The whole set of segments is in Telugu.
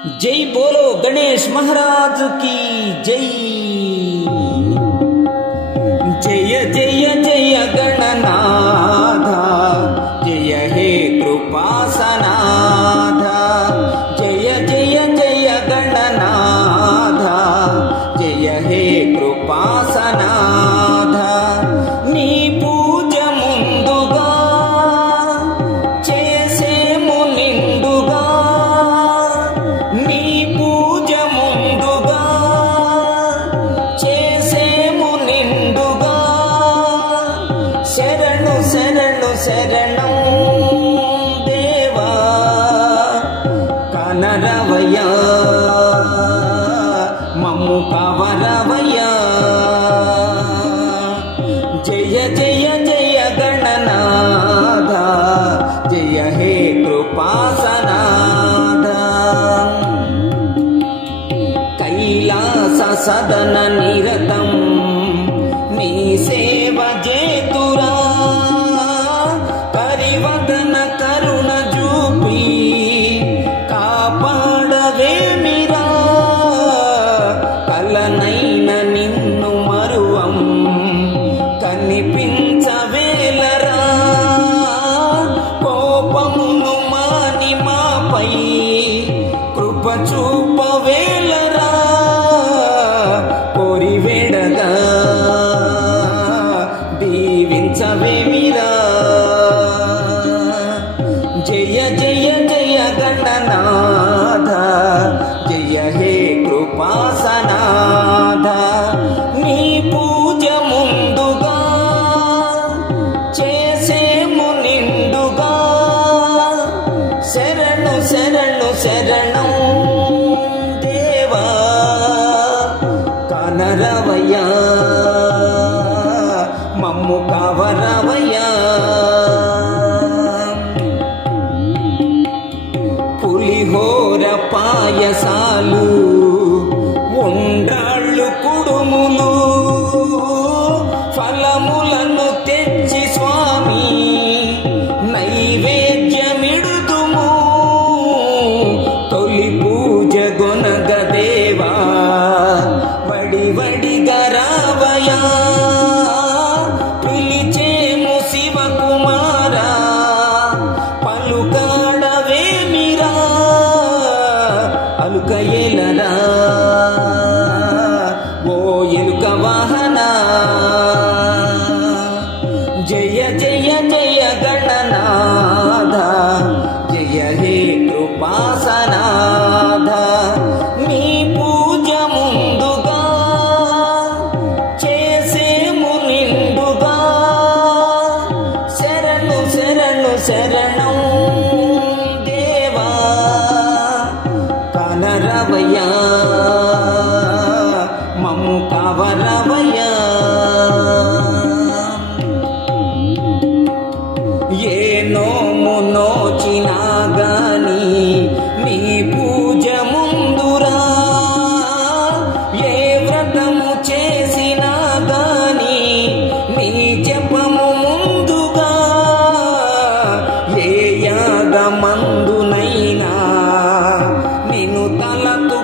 जय बोलो गणेश महाराज की जय। जय जय जय गणनाथ, जय हे कृपासनाथ। जय जय जय गणनाथ, जय हे कृपासनाथ। नी पूज मुंदुगा చేసేము నిండుగా, నీ పూజ ముందుగా చేసేము నిండుగా। శరణు శరణు శరణం దేవా కనరవయ్యా, మమ్ము కవరవయ్యా। జయ జయ జయ గణనాథ, జయ హే కృపాసనాథ। కైలాస సదన నిరతం నీ సేవ జేతురా, కరివదన కరుణ చూపి కాపాడవేమిరా। కలనైన నిన్ను మరువం కనిపించవేలరా। కోపమును మాని మాపై కృప చూపవేలరా। కోరి వేడగా దీవించవేమిరా। జయ జయ జయ గణనాథ, జయ హే కృపాసనాథ। నీ పూజ ముందుగా చేసేము నిండుగా। శరణు శరణు శరణం దేవా కనరవయ్యా, మమ్ము కవరవయ్యా। పులిహోర పాయసాలు ఉండ్రాళ్ళు కుడుములు ఫలములను తెచ్చి స్వామి నైవేద్యమిడుదుము। తొలి పూజ గొనగదేవా వడి వడిగా రావయ్యా। పిలిచేము శివకుమారా పలుకాడవేమిరా। అలుక ఏలరా ఓ ఎలుక వాహనా। జయ జయ జయ గణనాథ, జయ హే కృపాసనాథ। నీ పూజ ముందుగా చేసేము నిండుగా। శరణు శరణు శరణం దేవా కనరవయ్యా, మమ్ము కవరవయ్యా। ఏ నోము నోచినా గాని నీ పూజ ముందురా। ఏ వ్రతము చేసినా గాని నీ జపము ముందుగా। ఏ యాగమందునైనా నిన్ను తలతు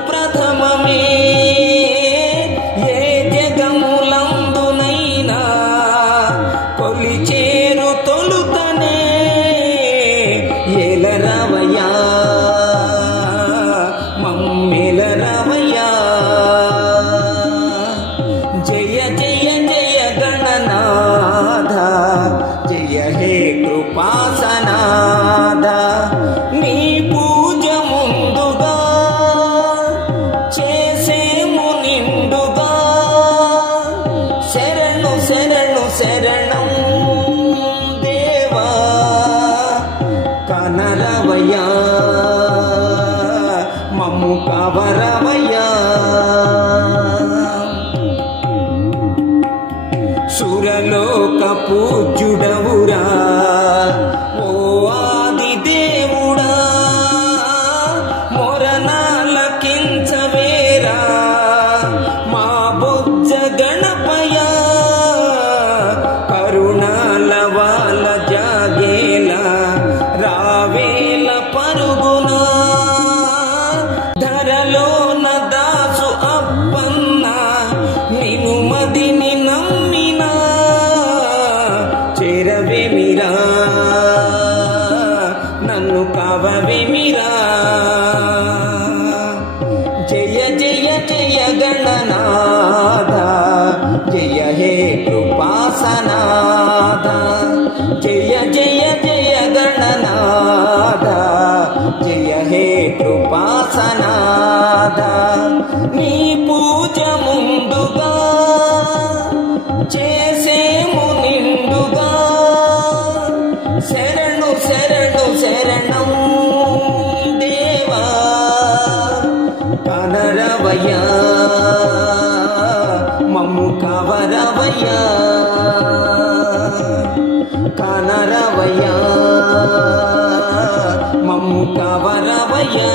కృపాసనాద నీ పూజ ముందుగా చేసేము నిండుగా శరణు శరణు శరణం దేవా కనరవయ్యా మమ్ము కవరవయ్యా కనరవయ్యా మమ్ము కవరవయ్యా